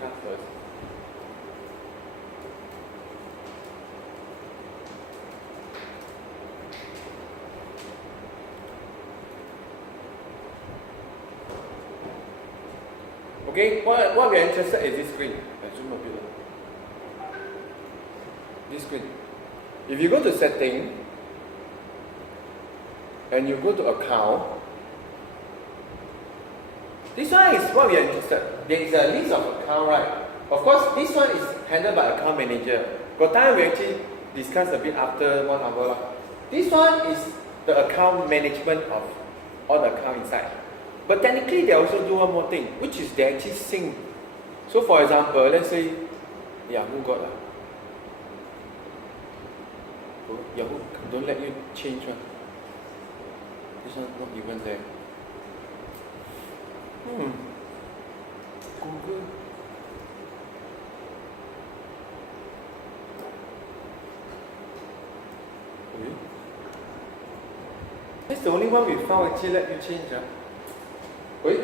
class first. Okay, what we are interested in is this screen. I zoom a bit. This screen. If you go to setting and you go to account, this one is what we are interested. There is a list of account, right? Of course, this one is handled by account manager. Got time we actually discuss a bit after 1 hour. This one is the account management of all the account inside. But technically, they also do one more thing, which is they actually sync. So, for example, let's say Yahoo got Yahoo don't let you change one. This one not even there. Google. Okay. That's the only one we found actually let you change. Wait,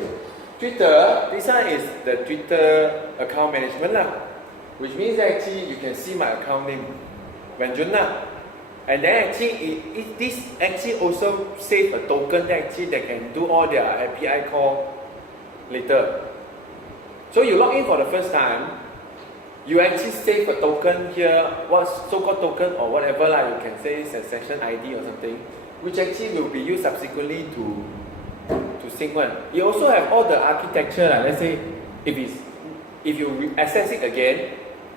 Twitter, this one is the Twitter account management which means that actually you can see my account name, Wenjun and then actually this actually also save a token that actually they can do all their API call later. So you log in for the first time, you actually save a token here, what so-called token or whatever you can say it's a session ID or something, which actually will be used subsequently to sync one. You also have all the architecture. Let's say if you access it again,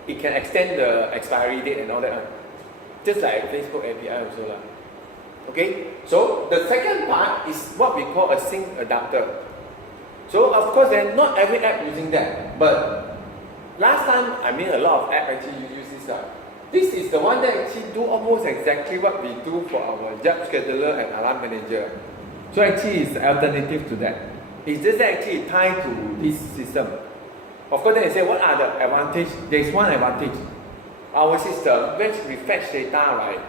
it can extend the expiry date and all that. Just like Facebook API also. Okay? So the second part is what we call a sync adapter. So of course then not every app using that. But last time a lot of apps actually use this. This is the one that actually do almost exactly what we do for our job scheduler and alarm manager. So actually it's an alternative to that. It's just actually tied to this system. Of course then you say what are the advantages? There's one advantage. Our system, when we fetch data,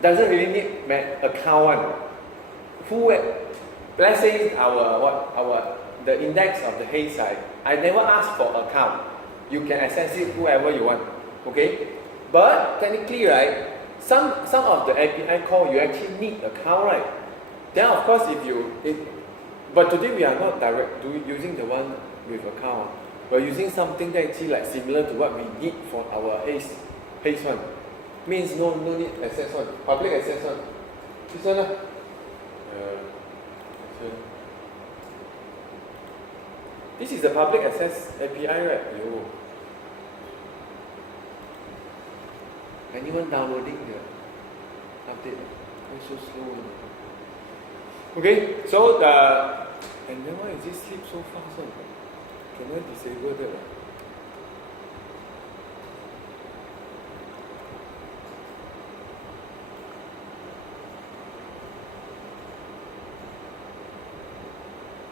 doesn't really need account let's say the index of the Hayes side, I never ask for account. You can access it whoever you want. Okay? But technically, some of the API call you actually need account, Then of course but today we are not using the one with account. We're using something that actually similar to what we need for our Hayes one. Means no need access one, public access one. This one this is the public access API, right? Anyone downloading the update? It's so slow. Okay, so and then why is this sleep so fast? Can I disable that?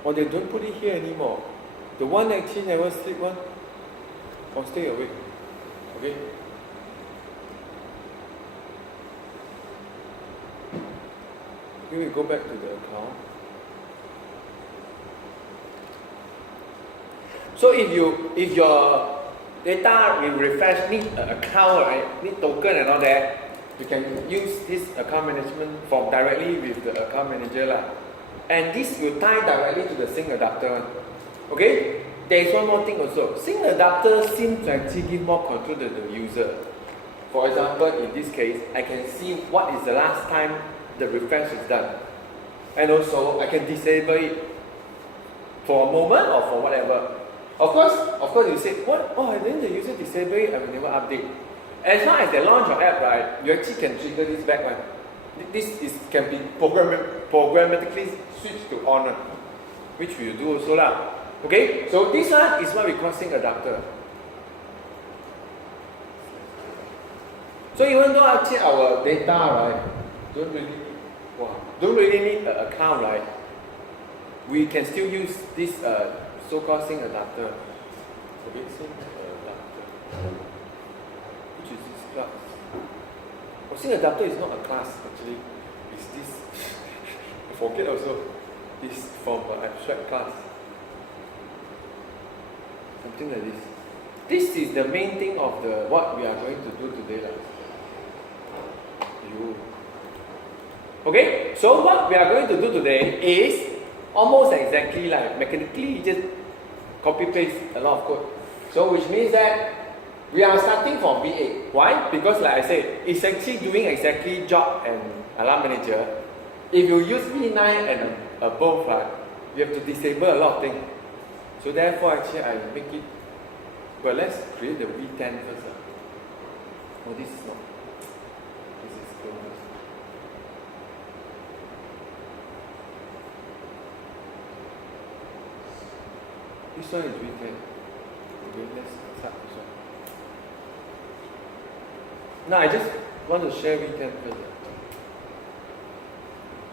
Or they don't put it here anymore. The one actually never sleep one, or stay awake. Okay. We will go back to the account. So if your data will refresh need an account, need token and all that, you can use this account management form directly with the account manager and this will tie directly to the sync adapter. Okay? There is one more thing also. Sync adapter seems to actually give more control to the user. For example, in this case, I can see what is the last time the refresh is done. And also, I can disable it for a moment or for whatever. Of course, you say, what? Oh, then the user disable it, I will never update. As long as they launch your app, you actually can trigger this back one. This can be programmatically switched to on, which we will do also Okay, so this one is what we call sync adapter. So even though actually our data, don't really need an account, we can still use this so-called sync adapter. Okay, sync adapter. Which is this class? Oh, sync adapter is not a class actually. It's this. I forget also. This from an abstract class. Something like this. This is the main thing of the what we are going to do today. Okay, so what we are going to do today is almost exactly like mechanically just copy paste a lot of code. So which means that we are starting from V8. Why? Because like I said, it's actually doing exactly job and alarm manager. If you use V9 and above, right, you have to disable a lot of things. So therefore actually I make it, but let's create the V10 first. Oh, this is not. This is closed. This one is V10. Okay, let's start this one. Now I just want to share V10 first.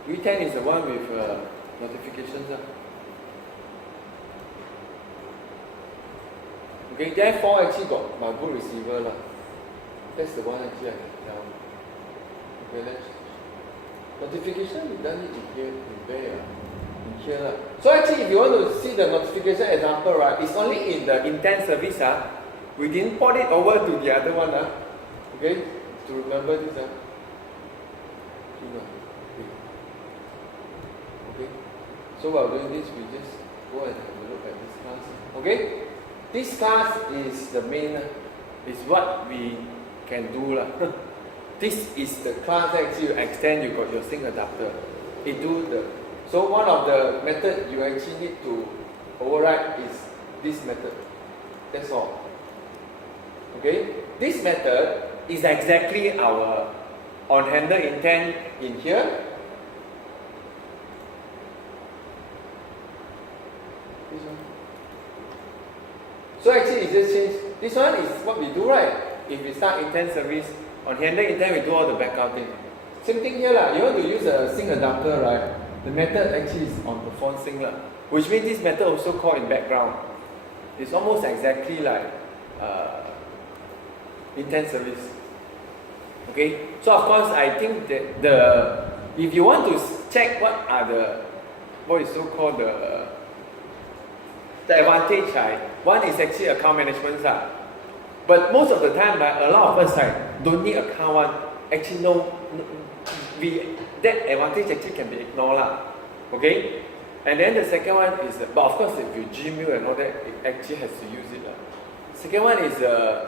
V10 is the one with notifications. Okay, therefore actually got my boot receiver. That's the one actually I can tell. Okay, let's notification we done it in here, in here. So actually if you want to see the notification example, right, it's only in the intent service. We didn't port it over to the other one. Okay, to remember this. Okay, so while doing this, we just go and have a look at this class. Okay, this class is the main, is what we can do. This is the class that actually you extend, you got your sync adapter. It do the, so one of the method you actually need to override is this method. That's all. Okay, this method is exactly our on handle intent in here. This one. So actually it just changed. This one is what we do, right? If we start intent service, on handle intent we do all the backup thing. Same thing here. You want to use a sync adapter, right? The method actually is on perform sync. Which means this method also called in background. It's almost exactly like intent service. Okay, so of course I think that if you want to check what is so called the advantage, right? One is actually account management side. But most of the time, right, a lot of us don't need account one. Actually, that advantage actually can be ignored. Okay? And then the second one is, but of course if you Gmail and all that, it actually has to use it. Second one is,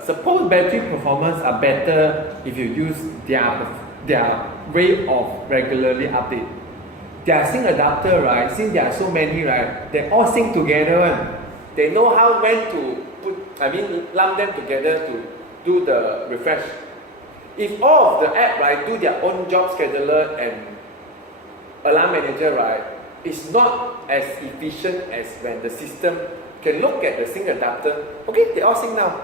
suppose battery performance are better if you use their way of regularly update. Their sync adapter, right, since there are so many, right, they all sync together. They know when to lump them together to do the refresh. If all of the app, right, do their own job scheduler and alarm manager, right, it's not as efficient as when the system can look at the sync adapter. Okay, they all sync now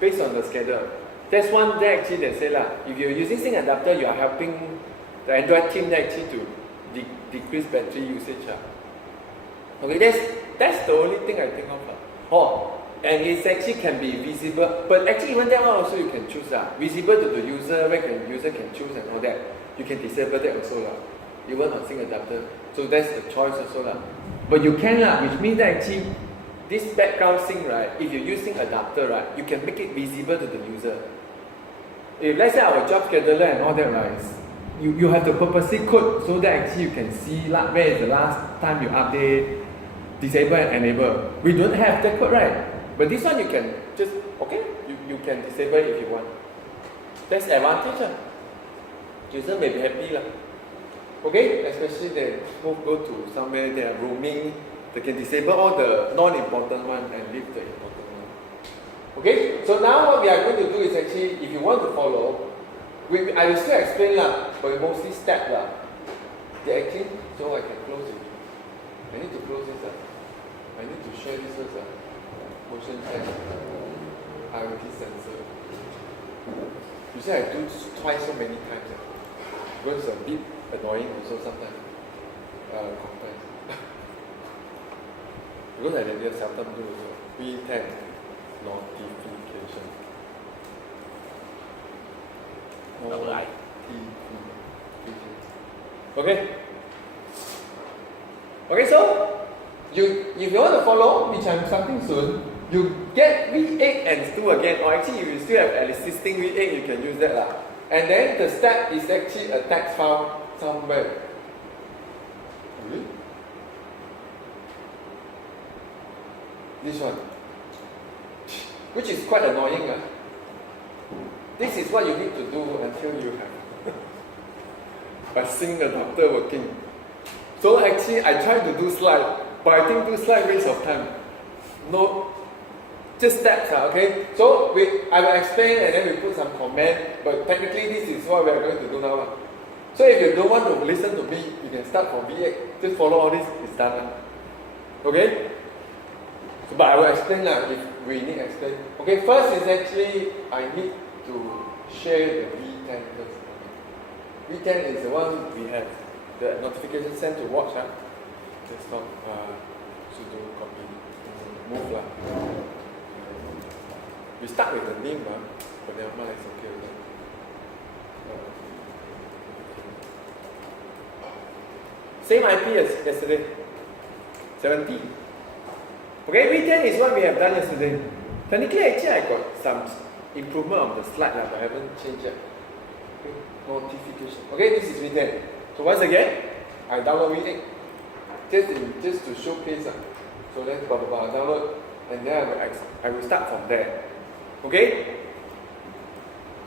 based on the schedule. That's one that actually they say if you're using sync adapter, you are helping the Android team actually to decrease battery usage. Okay, that's the only thing I think of. And it actually can be visible, but actually even that one also you can choose. Visible to the user, where the user can choose and all that. You can disable that also, even on sync adapter. So that's the choice also. But you can, which means that actually this background sync, right, if you're using adapter, right, you can make it visible to the user. If let's say our job scheduler and all that, right, you have to purposely code so that actually you can see where is the last time you update, disable and enable. We don't have that code, right? But this one you can just, okay, you can disable it if you want. That's advantage. User may be happy. Okay, especially they both go to somewhere they are roaming, they can disable all the non-important one and leave the important one. Okay, so now what we are going to do is actually, if you want to follow, I will still explain but we mostly step they actually, so I can close it. I need to close this I need to share this first. Motion test, IoT sensor. You see I do twice so many times. Because it's a bit annoying also sometimes. Compress. Because I did seldom do also. V10 notification. Okay. Okay, so if you want to follow, which I'm starting soon, You get V8 and do again, or actually if you still have an existing V8, you can use that lah. And then the step is actually a text file somewhere. Really? This one, which is quite annoying. This is what you need to do until you have a sync adapter working. So actually, I tried to do slide, but I think do slide waste of time. No, just steps, okay? So I will explain and then we put some comment, but technically this is what we are going to do now. So if you don't want to listen to me, you can start from V8. Just follow all this, it's done. Okay? So, but I will explain if we need to explain. Okay, first is actually I need to share the V10 first. V10 is the one we have the notification sent to watch. Just not sudo copy move lah. We start with the name, but never mind, it's okay with that. Same IP as yesterday, 17. Okay, V10 is what we have done yesterday. Technically, actually, I got some improvement on the slide, but I haven't changed yet. Okay. Notification. Okay, this is V10. So once again, I download V8 just to showcase. So let's download, and then I will start from there. Okay.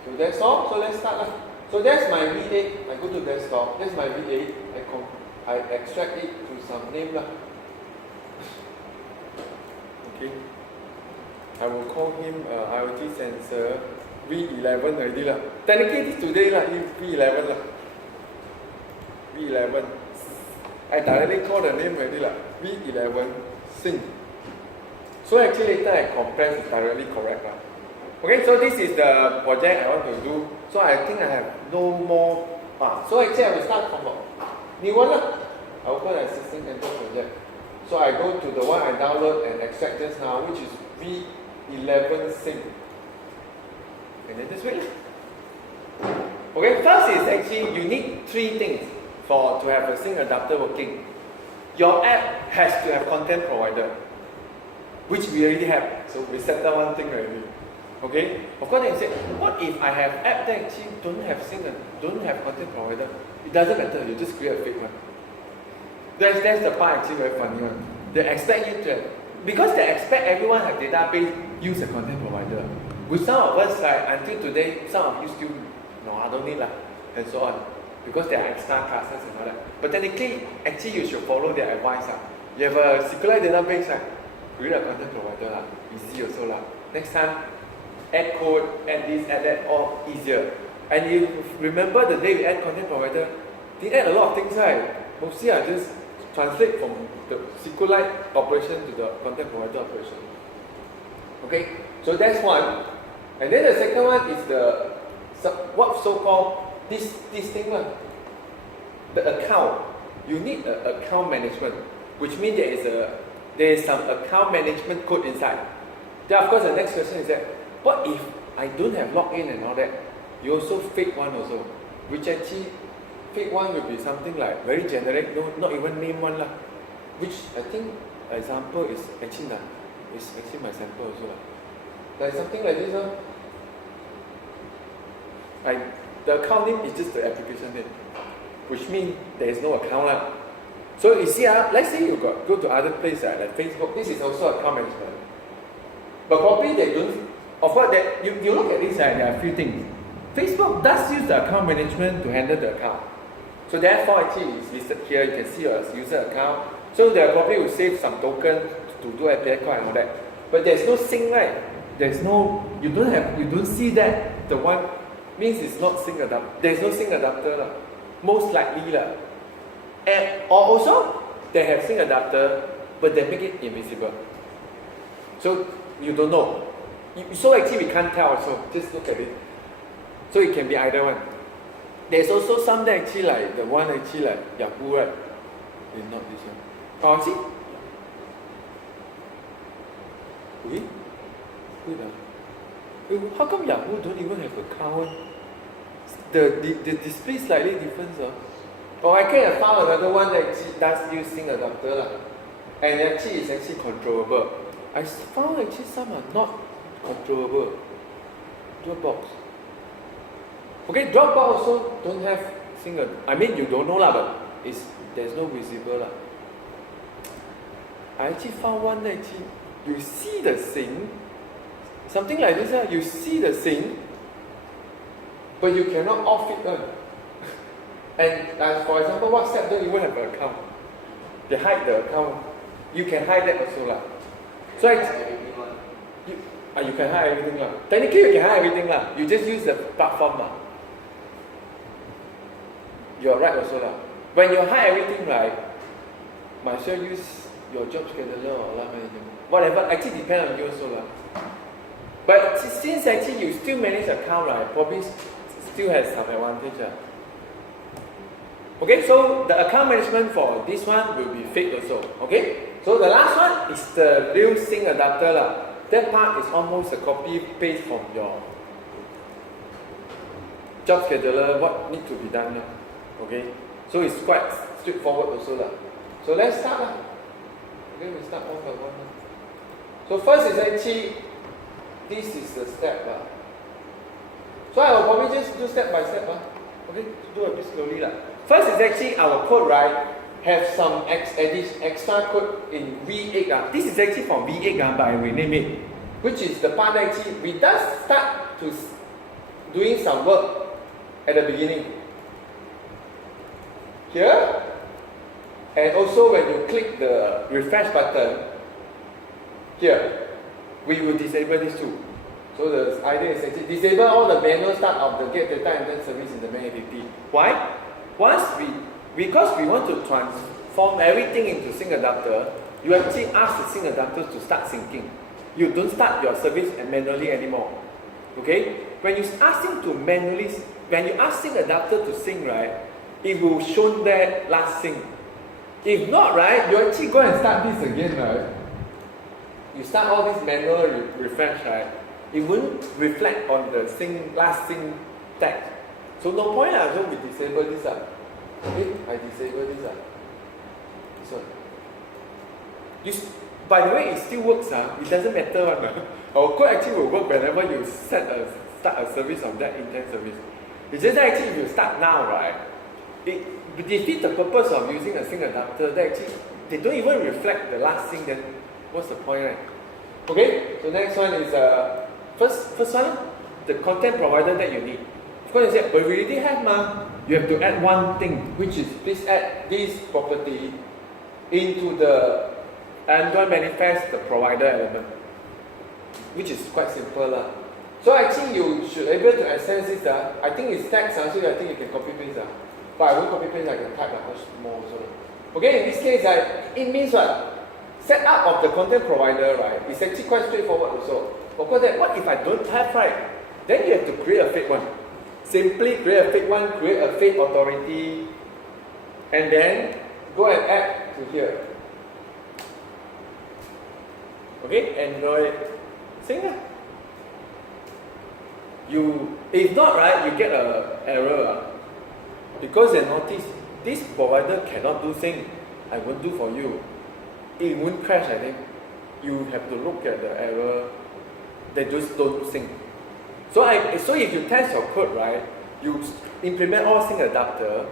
So that's all. So let's start. So that's my V8. I go to desktop. That's my V8. I extract it to some name. Okay. I will call him IoT sensor V11 already lah. Technically this today lah, V11 lah. V11. I directly call the name already lah. V11 sync. So actually later I compress it directly correct lah. Okay, so this is the project I want to do. So I think I have no more. So actually I will start from new one lah. I open an existing enter project. So I go to the one I download and extract just now, which is V11 sync. And then just wait. Okay, first is actually you need three things to have a sync adapter working. Your app has to have content provider, which we already have. So we settled one thing already. Okay? Of course, you say, what if I have app that actually don't have sync and don't have content provider? It doesn't matter, you just create a fake one. That's the part actually very funny one. They expect you to, because they expect everyone have database, use a content provider. With some of us, until today, some of you still, no, I don't need lah, and so on. Because there are extra classes and all that. But technically, actually you should follow their advice. You have a SQLite database, create a content provider, easy also lah. Next time, add code, add this, add that, all easier. And you remember the day we add content provider, they add a lot of things, right? Mostly I just translate from the SQLite operation to the content provider operation. Okay, so that's one. And then the second one is the what so-called this thing one. The account. You need an account management, which means there is some account management code inside. Then of course the next question is that, what if I don't have login and all that? You also fake one also, which actually fake one will be something like very generic, not even name one lah. Which I think example is actually my sample also lah. Like something like this one. Like the account name is just the application name, which means there is no account lah. So you see, let's say you go to other place like Facebook. This is also account management, but probably they don't. Of course, that you look at this, there are a few things. Facebook does use the account management to handle the account. So therefore, actually, it's listed here. You can see your user account. So they probably will save some token to do API call and all that. But there's no sync, right? There's no. You don't see that. The one means it's not sync adapter. There's no sync adapter lah. Most likely lah. And or also they have sync adapter, but they make it invisible. So you don't know. So actually we can't tell. So just look at it. So it can be either one. There's also some that actually like the one actually like Yahoo, right? It's not this one. Oh, see? Wait, how come Yahoo don't even have account? The display slightly different. Oh, I can have found another one that actually does use sync adapter lah. And actually it's actually controllable. I found actually some are not controllable. Dropbox. Okay, Dropbox also don't have single. I mean, you don't know lah, but there's no visible lah. I actually found one that actually you see the sync, something like this. You see the sync, but you cannot off it. And for example, WhatsApp don't even have an account. They hide the account. You can hide that also lah. So you can hide everything lah. Technically you can hide everything lah. You just use the platform lah. You're right also lah. When you hide everything right, might as well use your job scheduler or line manager. Whatever, actually depends on you also lah. But since actually you still manage account right, probably still has some advantage lah. Okay, so the account management for this one will be fake also. Okay, so the last one is the real sync adapter lah. That part is almost a copy paste from your job scheduler, what needs to be done now. Okay, so it's quite straightforward also lah. So let's start lah. Okay, we start one by one lah. So first is actually, this is the step lah. So I will probably just do step by step lah. Okay, do a bit slowly lah. First is actually our code right, have some extra code in V8 lah. This is actually from V8 lah, but I rename it, which is the part that actually we does start to doing some work at the beginning. Here, and also when you click the refresh button, here, we will disable this too. So the idea is actually disable all the manual start of the get data and service in the main activity. Why? Because we want to transform everything into sync adapter, you actually ask the sync adapter to start syncing. You don't start your service manually anymore. Okay? When you ask sync adapter to sync, right, it will show that last sync. If not, right, you actually go and start this again, right? You start all this manual refresh, right? It won't reflect on the last sync tag. So no point lah, so we disable this lah. Okay, I disable this lah. This one. By the way, it still works it doesn't matter one. Our code actually will work whenever you start a service of that intent service. It's just that actually if you start now, right, it defeats the purpose of using a sync adapter. That actually, they don't even reflect the last sync, then what's the point, right? Okay, so next one is first one, the content provider that you need. Of course, you say, but we already have you have to add one thing, which is please add this property into the Android manifest the provider element, which is quite simple lah. So actually you should able to access this I think it's text so I think you can copy paste but I won't copy paste, I can type much more also. Okay, in this case it means what? Setup of the content provider, right, is actually quite straightforward also. Of course, what if I don't have, right, then you have to create a fake one. Simply create a fake one, create a fake authority, and then go and add to here. Okay, Android sync. If not, right, you get an error because you notice this provider cannot do sync. I won't do for you. It won't crash, I think. You have to look at the error. They just don't sync. So if you test your code, right, you implement all sync adapter,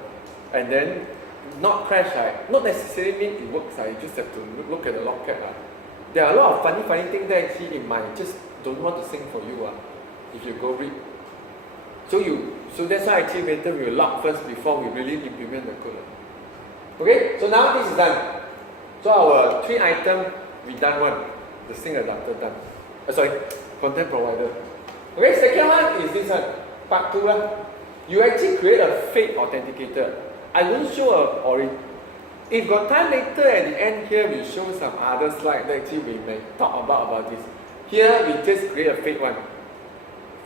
and then not crash, right, not necessarily mean it works. You just have to look at the logcat. There are a lot of funny things that actually it might just don't want to sync for you. If you go read. So that's why actually later we will log first before we really implement the code. Okay, so now this is done. So our 3 item, we done one. The sync adapter done. Content provider. Okay, second one is this one. Part 2 lah. You actually create a fake authenticator. I won't show if got time later at the end here, we show some other slide that actually we may talk about this. Here we just create a fake one.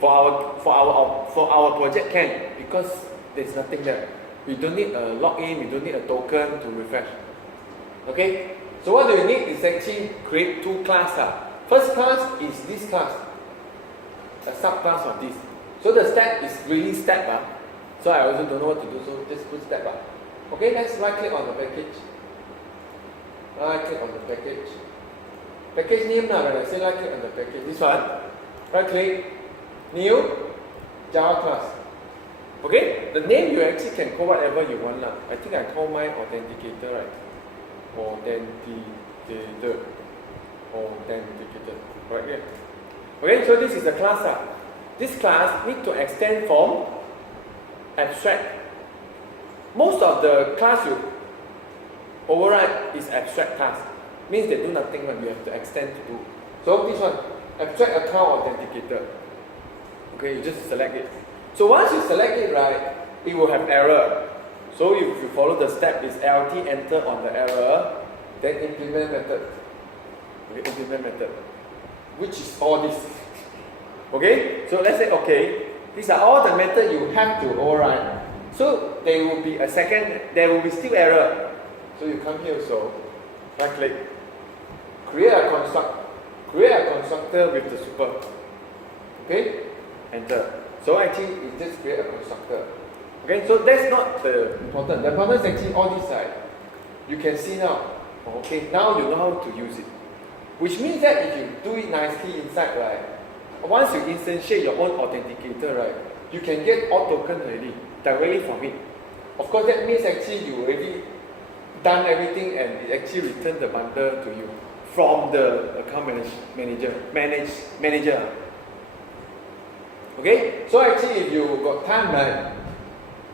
For our project can, because there's nothing there. We don't need a login, we don't need a token to refresh. Okay? So what do we need is actually create 2 classes. First class is this class. A subclass of this. So the step is really step. So I also don't know what to do, so just put step. Okay, let's right click on the package. Right click on the package. Package name now, when I say right click on the package, this one, right click, new, Java class. Okay, the name you actually can call whatever you want lah. I think I call mine authenticator, right? Authenticator. Right here. Okay, so this is the class lah. This class need to extend from abstract. Most of the class you override is abstract class. Means they do nothing when you have to extend to do. So this one, abstract account authenticator. Okay, you just select it. So once you select it right, it will have error. So if you follow the step, is LT enter on the error, then implement method. Okay, implement method, which is all this. Okay, so let's say okay, these are all the methods you have to override. So there will be a second, there will be still error. So you come here also, right click, create a constructor with the super. Okay, enter. So actually it just create a constructor. Okay, so that's not the important. The important is actually all this side. You can see now. Okay, now you know how to use it. Which means that if you do it nicely inside, right, once you instantiate your own authenticator, right, you can get auth token already, directly from it. Of course, that means actually you already done everything and it actually returned the bundle to you from the account manager. Okay, so actually if you got time, right,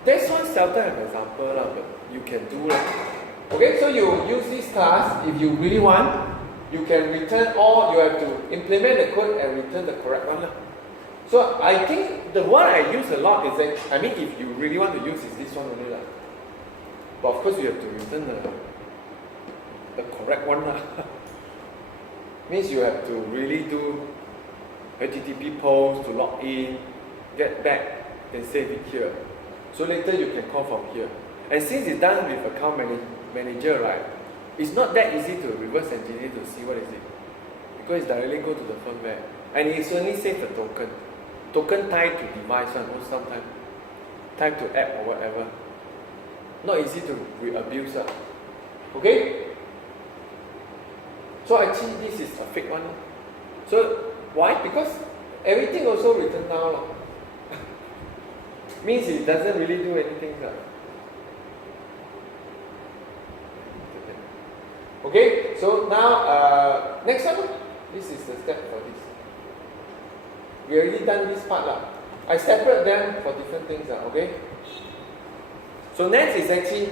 that's one seldom an example, but you can do it. Okay, so you use this class if you really want. You can return all, you have to implement the code and return the correct one. So I think the one I use a lot is that, I mean if you really want to use is this one only. But of course you have to return the correct one. Means you have to really do HTTP post to log in, get back, then save it here. So later you can call from here. And since it's done with account manager, right, it's not that easy to reverse engineer to see what is it. Because it's directly go to the firmware. And it's only save the token. Token tied to device one, most sometimes. Tied to app or whatever. Not easy to re-abuse. Okay? So actually this is a fake one. So why? Because everything also written down. Means it doesn't really do anything. Okay, so now next one, this is the step for this. We already done this part. I separate them for different things. Okay. So next is actually,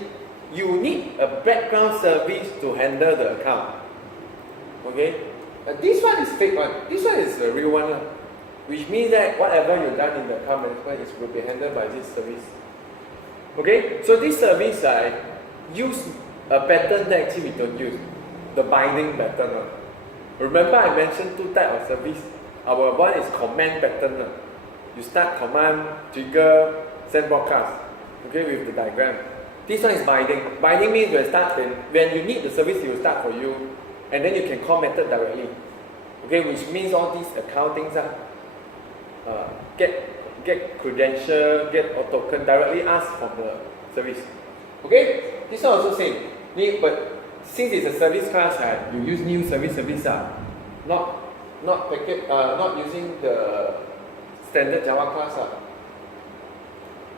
you need a background service to handle the account. Okay. This one is fake one. This one is the real one. Which means that whatever you've done in the account management will be handled by this service. Okay, so this service use a pattern that actually we don't use, the binding pattern. Remember I mentioned two types of service. Our one is command pattern. You start command, trigger, send broadcast. Okay, with the diagram. This one is binding. Binding means when you need the service, it will start for you, and then you can call method directly. Okay, which means all these accounting get credential, get auth token, directly ask from the service. Okay, this one also same. But since it's a service class, you use new service, not using the standard Java class.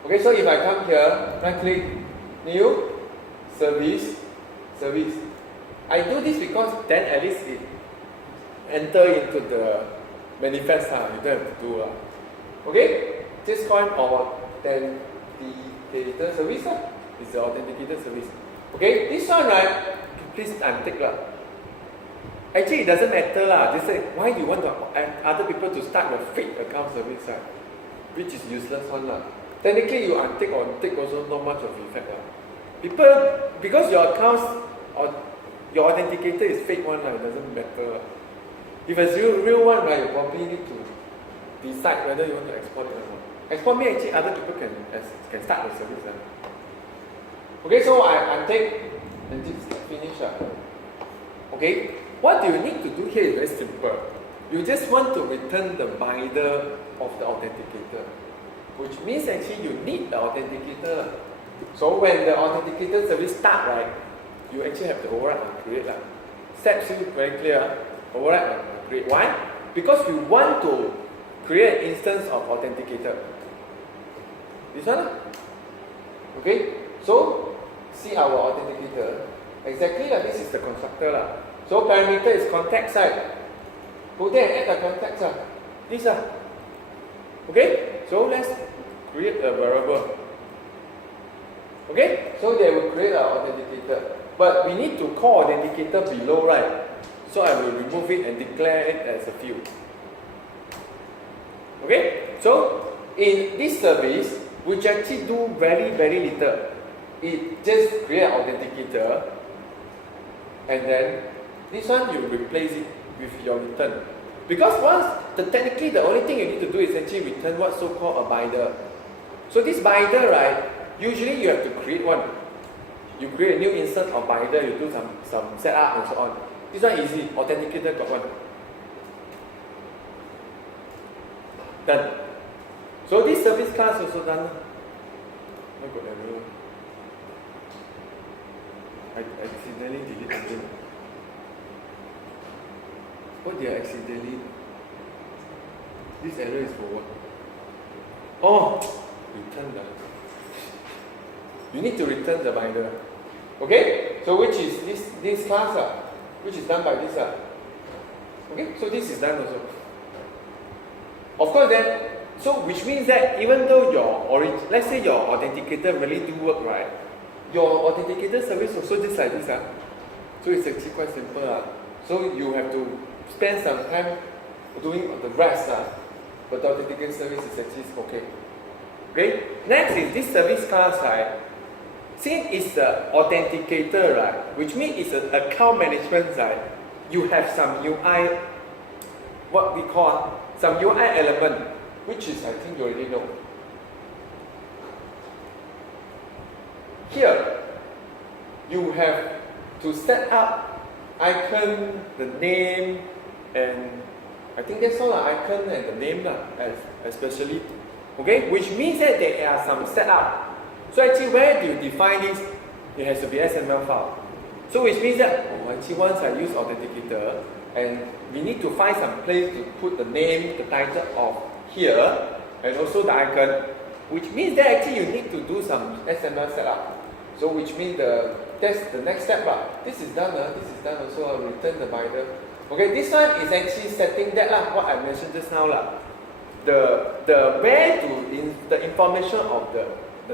Okay, so if I come here, right click, new, service. I do this because then at least it enter into the manifest. You don't have to do. Okay, this one authenticator service is the authenticator service. Okay, this one please untick Actually, it doesn't matter Just say why do you want other people to start a fake account service which is useless one Technically, you untick or tick also not much of effect People, because your accounts or your authenticator is fake one it doesn't matter. If it's real one you probably need to decide whether you want to export it or not. Export me actually other people can start the service. Okay, so I take and this finish. Okay, what you need to do here is very simple. You just want to return the binder of the authenticator, which means actually you need the authenticator. So when the authenticator service start, you actually have to override and create. Steps is very clear. Override and create. Why? Because we want to create an instance of authenticator. This one. Okay? So, see our authenticator. Exactly like this is the constructor. So, parameter is contact side. Go there and add the contact side. This. Okay? So, let's create a variable. Okay? So, they will create an authenticator. But we need to call authenticator below, right? So, I will remove it and declare it as a field. Okay? So, in this service, which actually do very, very little. It just create an authenticator, and then this one you replace it with your return. Because technically the only thing you need to do is actually return what's so-called a binder. So this binder, right, usually you have to create one. You create a new instance of binder, you do some setup and so on. This one easy, authenticator got one. Done. So this service class also done. I got error. I accidentally delete something. What did I accidentally? This error is for what? Oh, return the. You need to return the binder. Okay? So which is this class which is done by this Okay? So this is done also. Of course then, so which means that even though let's say your authenticator really do work, right? Your authenticator service also just like this. So it's actually quite simple. So you have to spend some time doing the rest. But the authentication service is actually okay. Okay? Next is this service class, right? Since it's the authenticator, right? Which means it's an account management side. You have some UI, what we call some UI element, which is I think you already know. Here, you have to set up icon, the name, and I think that's all icon and the name especially. Okay, which means that there are some setup. So actually, where do you define this? It has to be XML file. So which means that actually once I use authenticator, and we need to find some place to put the name, the title of here, and also the icon. Which means that actually you need to do some XML setup. So which means that's the next step. This is done. This is done also. I'll return the binder. Okay, this one is actually setting that what I mentioned just now. The where to the information of the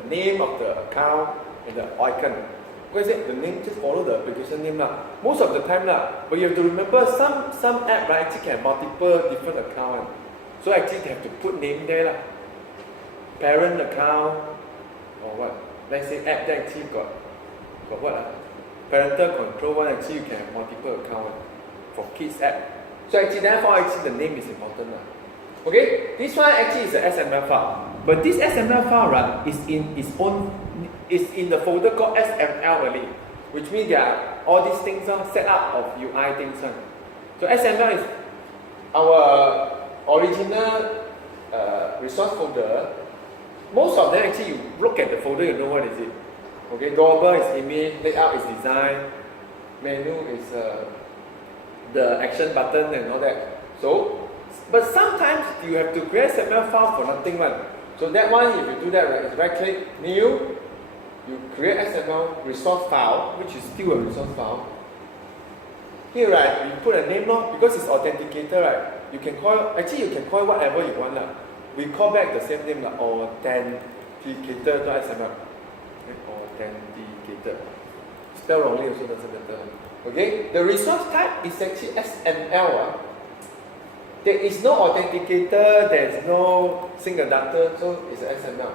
name of the account and the icon. What is it? The name just follow the application name most of the time but you have to remember some app actually can have multiple different accounts. So actually they have to put name there Parent account or what? Let's say app that actually got what? Parental control one actually you can have multiple accounts for kids app. So actually therefore actually the name is important Okay, this one actually is an XML file. But this XML file is in its own is in the folder called XML only, which means there are all these things set up of UI things So XML is our original resource folder. Most of them actually you look at the folder, you know what is it. Okay, doorbell is image, layout is design, menu is the action button and all that. So, but sometimes you have to create XML file for nothing So that one, if you do that, is right click, new, you create XML resource file, which is still a resource file. Here, you put a name because it's authenticator, You can call whatever you want We call back the same name authenticator.xml. Authenticator. Spell wrongly also doesn't matter. Okay, the resource type is actually XML. There is no authenticator, there is no single data, so it's XML.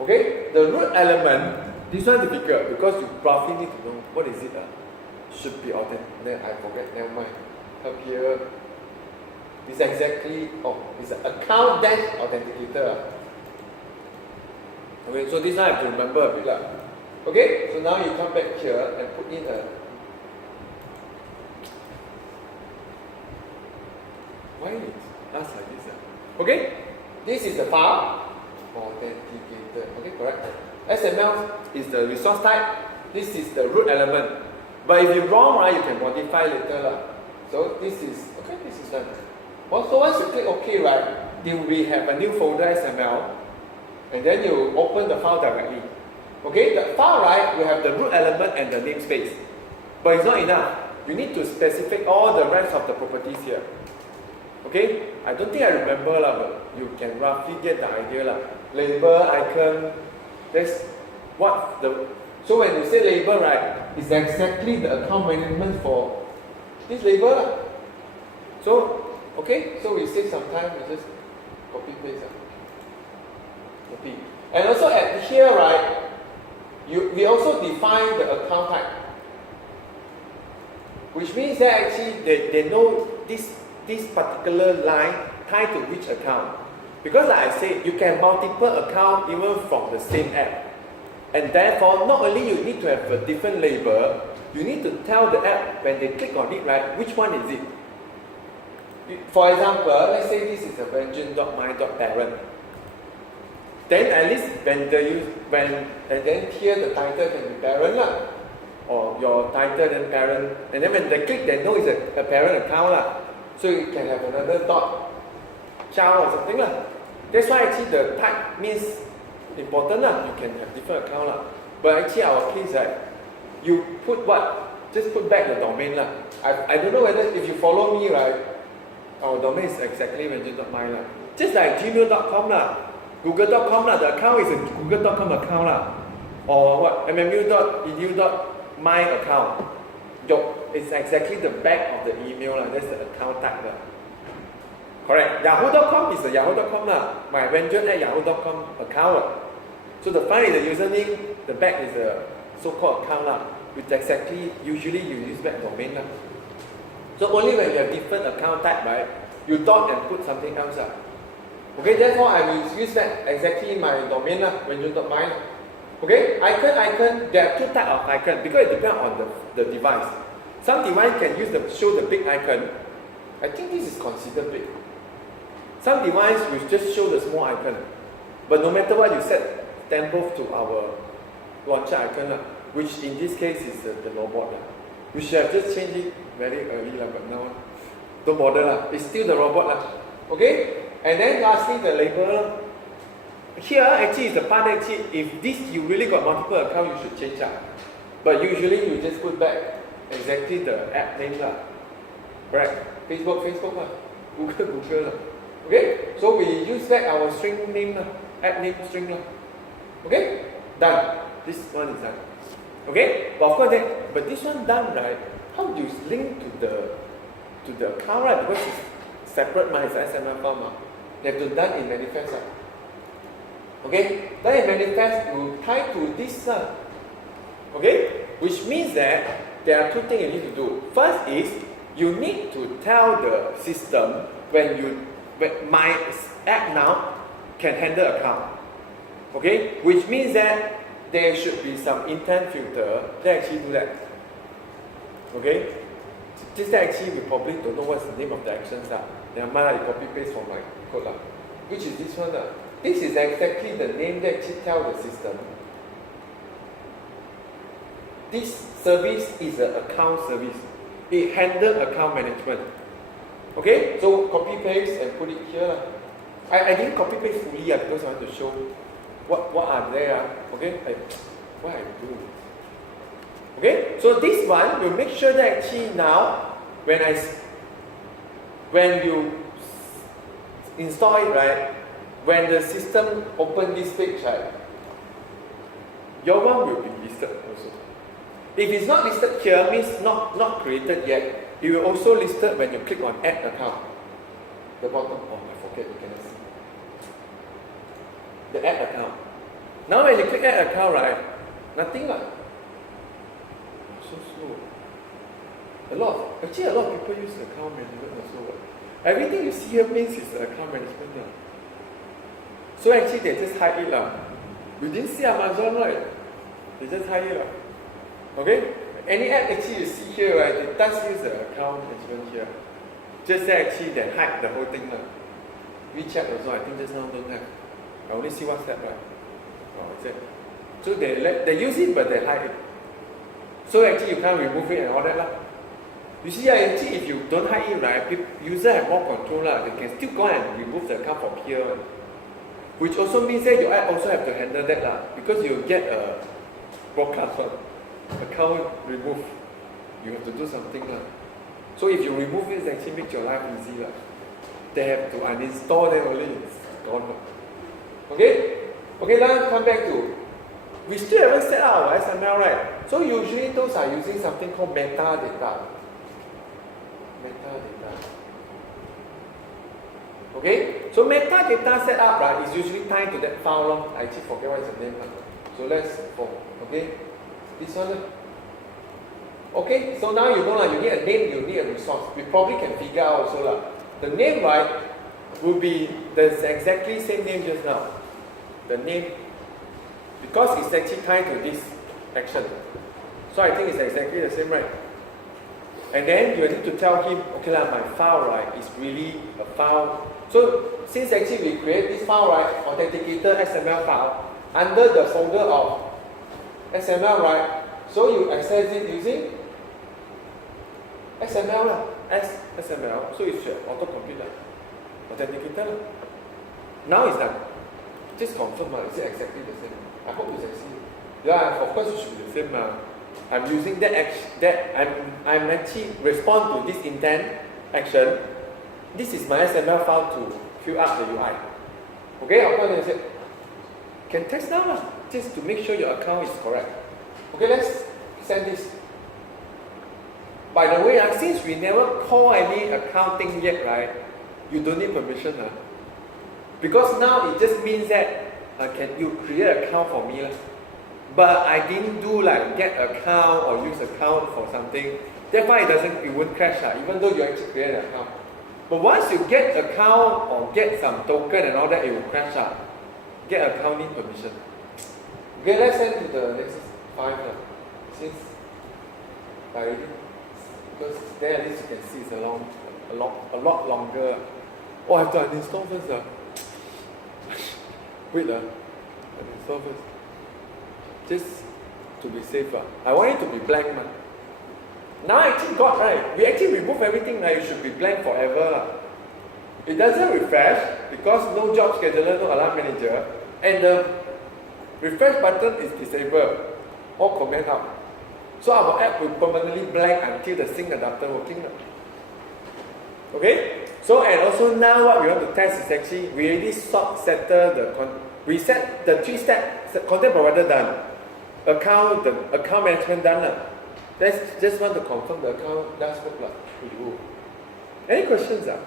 Okay, the root element, this one is difficult because you probably need to know what is it. Should be authenticated. Then I forget, never mind. Up here, it's exactly, it's an account-authenticator. Okay, so this one I have to remember a bit. Okay, so now you come back here and put in a. Why it asks like this? Okay, this is the file. Authenticator. Okay, correct. XML is the resource type. This is the root element. But if you're wrong, you can modify later. So this is okay. This is done. Also, once you click OK, right, we have a new folder XML, and then you open the file directly. Okay, the file, right, we have the root element and the namespace, but it's not enough. You need to specify all the rest of the properties here. Okay, I don't think I remember lah, but you can roughly get the idea lah. Label, icon, that's what the. So when you say label, right, it's exactly the account management for this label lah. So okay, so we save some time. We just copy paste. Copy, and also at here, right, we also define the account type, which means that actually they know this particular line tied to which account. Because like I said, you can multiple account even from the same app. And therefore, not only you need to have a different label, you need to tell the app when they click on it, right, which one is it. For example, let's say this is a vengeance.my.parent. Then at least and then here the title can be parent lah, or your title then parent, and then when they click, they know it's a parent account lah. So you can have another dot child or something lah. That's why actually the type means important lah. You can have different account lah. But actually our case, right, you put what? Just put back the domain lah. I don't know whether if you follow me, right, our domain is exactly vengeance.my lah. Just like gmail.com lah, google.com lah. The account is a google.com account lah, or what? mmu.edu.my account. It's exactly the back of the email lah. That's the account type lah. Correct. Yahoo.com is the yahoo.com lah. My vengeance@yahoo.com account lah. So the front is the username, the back is the so-called account lah. Which exactly usually you use back domain lah. So only when you have different account type, right, you dot and put something else lah. Okay, therefore I will use that exactly my domain lah, vengeance.my. Okay, icon. There are two types of icon because it depends on the device. Some device can show the big icon. I think this is considered big. Some device will just show the small icon. But no matter what you set, them both to our launcher icon, which in this case is the robot. We should have just changed it very early, but now don't bother. It's still the robot. Okay? And then lastly, the label. Here actually is the part that if this you really got multiple accounts, you should change that. But usually you just put back exactly the app name lah. Right? Facebook lah. Google lah. Okay? So we use back our string name lah. App name string lah. Okay? Done. This one is done. Okay? But of course but this one done, right? How do you link to the account, right? Because it's separate it's XML file ma. They have to done in manifest lah. Okay, then in manifest you tie to this okay, which means that there are two things you need to do. First is you need to tell the system when my app now can handle account. Okay, which means that there should be some intent filter that actually do that. Okay, this actually we probably don't know what's the name of the actions are. There might be copy paste from my code lah. Which is this one lah. This is exactly the name that you tell the system. This service is an account service. It handles account management. Okay, so copy paste and put it here. I didn't copy paste fully because I want to show what are there. Okay, what I do. Okay, so this one you make sure that actually now when you install it, right, when the system open this page, right, your one will be listed also. If it's not listed here, means not created yet. It will also listed when you click on add account. The bottom, I forget, you cannot see. The add account. Now when you click add account, right, nothing lah. So slow. A lot of people use account management also. Everything you see here means it's account management lah. So actually they just hide it lah. You didn't see Amazon, right? They just hide it lah. Okay? Any app actually you see here, right, it does use the account management here. Just that actually they hide the whole thing lah. WeChat also, I think just now don't have. I only see WhatsApp, right? Oh, is it? So they use it but they hide it. So actually you can't remove it and all that lah. You see, actually, if you don't hide it, right, user have more control. They can still go and remove the account from here. Which also means that your app also have to handle that. Because you get a broadcast one. Account remove. You have to do something. So if you remove it, it actually makes your life easy. They have to uninstall, then only it's gone. Okay? Okay, now come back to, we still haven't set up our XML, right? So usually those are using something called metadata. Metadata. Okay? So metadata setup, right, is usually tied to that file. I actually forget what is the name. So let's okay? This one. Okay, so now you know you need a name, you need a resource. We probably can figure out also. The name, right, will be the exactly same name just now. The name, because it's actually tied to this action. So I think it's exactly the same, right? And then you need to tell him, okay, my file, right, is really a file. So since actually we create this file, right, authenticated XML file, under the folder of XML, right, so you access it using XML, XML, so it should auto-complete, authenticated. Now it's done. Just confirm, is it exactly the same? I hope it's actually, yeah, of course it should be the same. I'm using I'm actually respond to this intent action. This is my XML file to fill up the UI. Okay, of course I said, can test now, just to make sure your account is correct. Okay, let's send this. By the way, since we never call any accounting yet, right, you don't need permission. Because now it just means that can you create an account for me. But I didn't do like get account or use account for something. Therefore it won't crash, even though you actually create an account. But once you get account or get some token and all that, it will crash out. Get account need permission. Okay, let's send to the next 5 now. Since because there at least you can see it's a lot longer. Oh, I have to uninstall first. Wait, uninstall first. Just to be safer. I want it to be blank. Now I actually got, right, we actually remove everything, right? It should be blank forever. It doesn't refresh because no job scheduler, no alarm manager, and the refresh button is disabled or comment out. So our app will permanently blank until the sync adapter working. Okay? So, and also now what we want to test is actually, we already we set the 3-step content provider done. The account management done. Let's just want to confirm the account does work. Any questions? I'm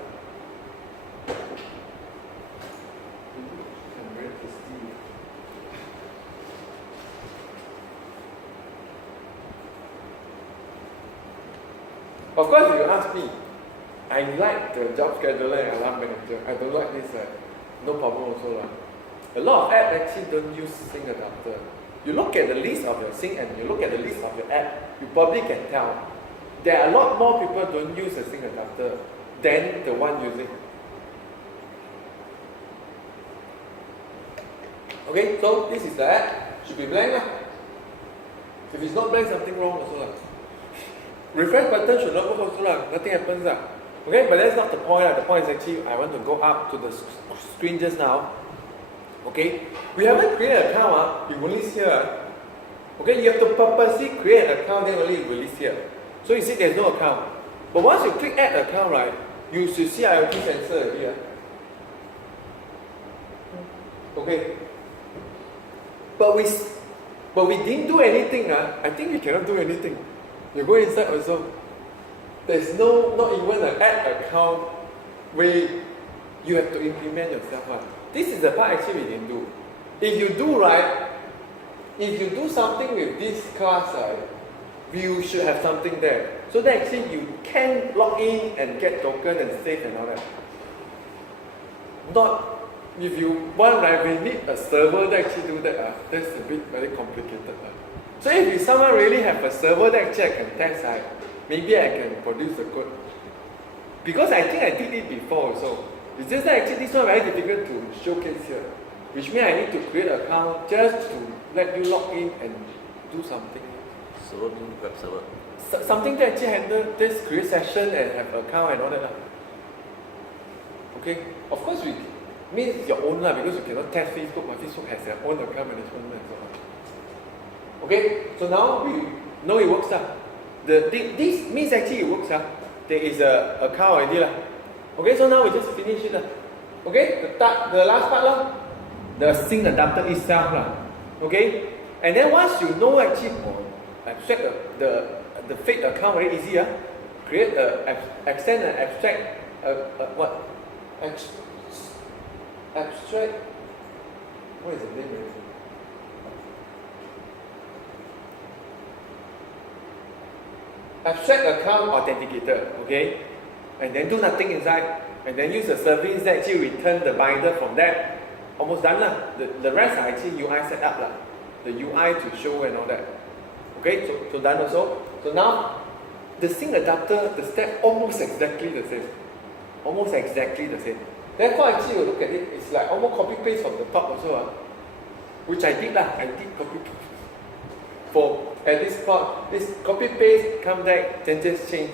very thirsty. Of course, if you ask me, I like the job scheduler and alarm manager. I don't like this. No problem also. A lot of apps actually don't use sync adapter. You look at the list of your sync and you look at the list of your app, you probably can tell. There are a lot more people don't use a sync adapter than the one using. Okay, so this is the app. Should be blank. If it's not blank, something wrong also. Refresh button should not work also. Nothing happens. Okay, but that's not the point. The point is actually I want to go up to the screen just now. Okay, we haven't created an account, you release here. Okay, you have to purposely create an account, then only release here. So you see there's no account. But once you click add account, right, you should see IoT sensor here. Okay. But we didn't do anything. I think we cannot do anything. You go inside also. There's not even an add account where you have to implement yourself. This is the part actually we didn't do. If you do, right, if you do something with this class, you should have something there. So that actually you can log in and get token and save and all that. Not if you want, right, we need a server that actually do that. That's a bit very complicated. So if someone really have a server that actually I can test, maybe I can produce the code. Because I think I did it before also. It's just that actually this one very difficult to showcase here. Which means I need to create an account just to let you log in and do something. Server means web server. something that actually handle this create session and have account and all that. Okay, of course we means your own because you cannot test Facebook, but Facebook has their own account management and so on. Okay, so now we know it works. This means actually it works. There is a account already. Okay, so now we just finish it. Okay, the last part, the sync adapter itself. Okay, and then once you know actually abstract the fake account very easy. Create extend an abstract abstract, what is the name already? Abstract account authenticator, okay? And then do nothing inside, and then use the service that actually return the binder from that. Almost done The rest are actually UI set up the UI to show and all that. Okay, so done also. So now the sync adapter, the step almost exactly the same. Almost exactly the same. Therefore, actually, you look at it, it's like almost copy paste from the top also, which I did I did copy paste. For at this part, this copy paste, come back, then just change.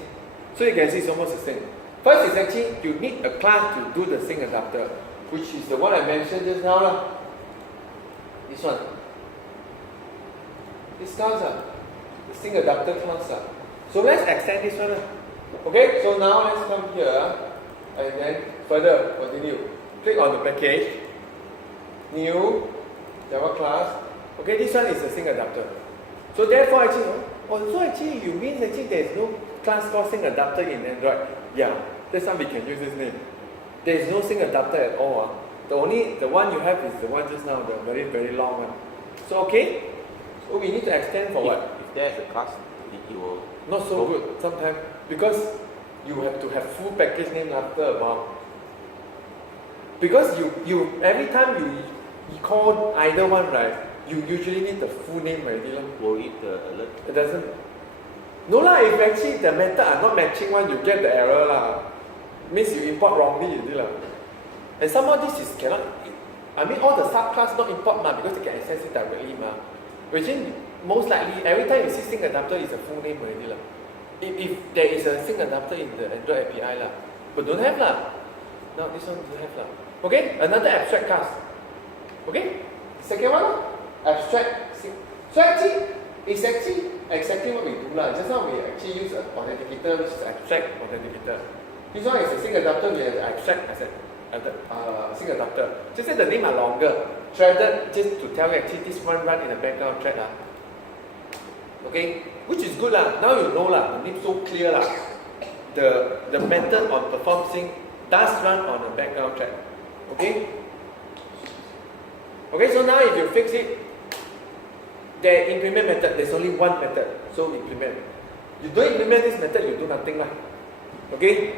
So you can see it's almost the same. First is actually you need a class to do the sync adapter, which is the one I mentioned just now. This one. This class, the sync adapter class. So let's extend this one. Okay, so now let's come here and then further continue. Click on the package, new Java class. Okay, this one is the sync adapter. So therefore, actually, you mean actually there is no class called sync adapter in Android? Yeah, that's why we can use this name. There is no sync adapter at all. The one you have is the one just now, the very very long one. So okay, so we need to extend for what? If there is a class, it will not so good sometimes because you have to have full package name after a while. Because you every time you call either one, right, you usually need the full name already. Will it alert? It doesn't. No if actually the method are not matching one, you get the error Means you import wrongly, and somehow this is cannot. I mean all the subclass not import because they can access it directly Which in most likely every time you see sync adapter is a full name already If there is a sync adapter in the Android API but don't have No, this one don't have Okay, another abstract class. Okay, second one abstract sync. So actually, it's actually exactly what we do Just now we actually use an authenticator, which is abstract authenticator. This one is a sync adapter. We have abstract as a sync adapter. Just that the name are longer. Threaded just to tell you actually this one run in the background thread Okay, which is good Now you know the name so clear The method on perform sync does run on the background thread. Okay. Okay, so now if you fix it, the implement method, there's only one method. So implement. You don't implement this method, you do nothing Okay?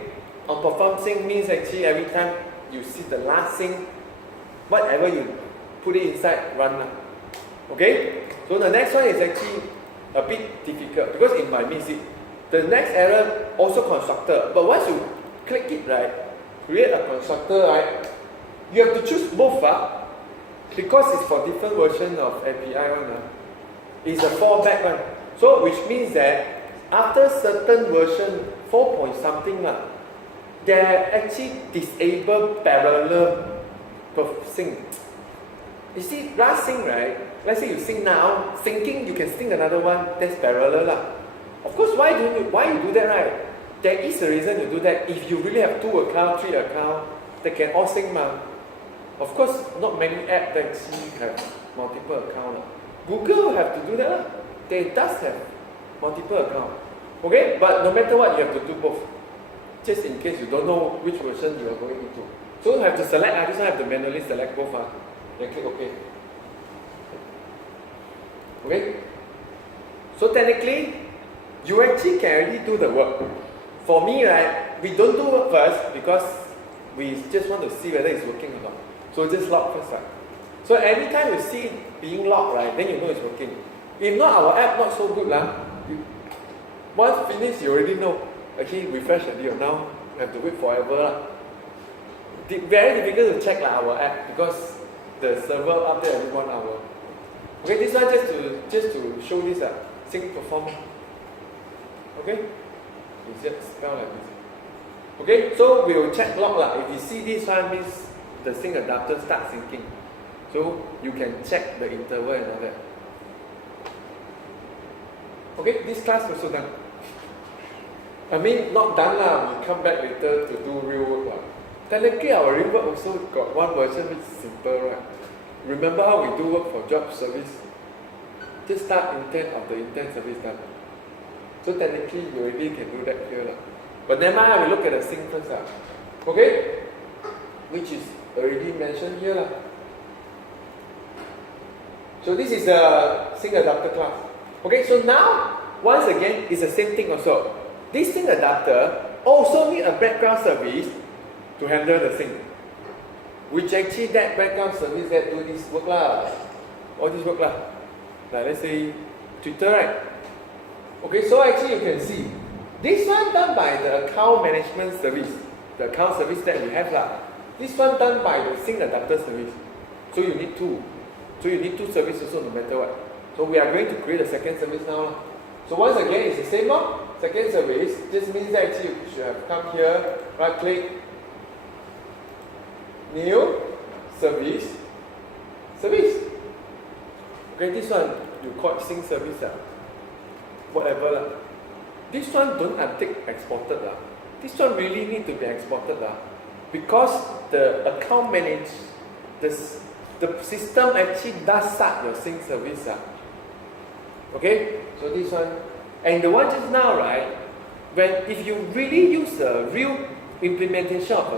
On perform sync means actually every time you see the last sync, whatever you put it inside, run Okay? So the next one is actually a bit difficult because it might miss it. The next error also constructor, but once you click it create a constructor you have to choose both because it's for different version of API It's a fallback one. So which means that after certain version 4 point something they actually disable parallel sync. You see, last sync let's say you sync now, syncing you can sync another one that's parallel Of course, why you do that There is a reason you do that. If you really have 2 accounts, 3 accounts, they can all sync Of course, not many apps that actually have multiple accounts. Google have to do that They does have multiple accounts. Okay, but no matter what, you have to do both. Just in case you don't know which version you are going into. So you have to select. I just have to manually select both. Then click OK. Okay. So technically, you actually can already do the work. For me, we don't do work first because we just want to see whether it's working or not. So just log first, So every time you see it being logged, then you know it's working. If not, our app not so good, once finished, you already know. Actually, refresh the deal. Now you have to wait forever. Very difficult to check our app because the server update every 1 hour. Okay, this one just to show this sync performance. Okay? It's just spelled like this. Okay, so we will check log lah. If you see this one means the sync adapter starts syncing. So you can check the interval and all that. Okay, this class also done. I mean, not done lah. We come back later to do real work lah. Technically, our real work also got one version which is simple, right? Remember how we do work for job service? Just start intent of the intent service done. So technically, you already can do that here lah. But never mind, we look at the sync first lah. Okay? Which is already mentioned here lah. So this is the sync adapter class. Okay, so now, once again, it's the same thing also. This sync adapter also need a background service to handle the sync. Which actually that background service that do this work lah. All this work lah. Like let's say Twitter, right? Okay, so actually you can see this one done by the account management service, the account service that we have lah. This one done by the sync adapter service. So you need two. So you need two services also no matter what. So we are going to create a second service now lah. So once again it's the same one. Second service, this means that actually you should have come here, right click, new service, service. Okay, this one you call sync service lah. Whatever lah. This one don't untick exported lah. This one really need to be exported lah. Because the account manage, the system actually does start your sync service lah. Okay, so this one, and the one just now, right? If you really use a real implementation of a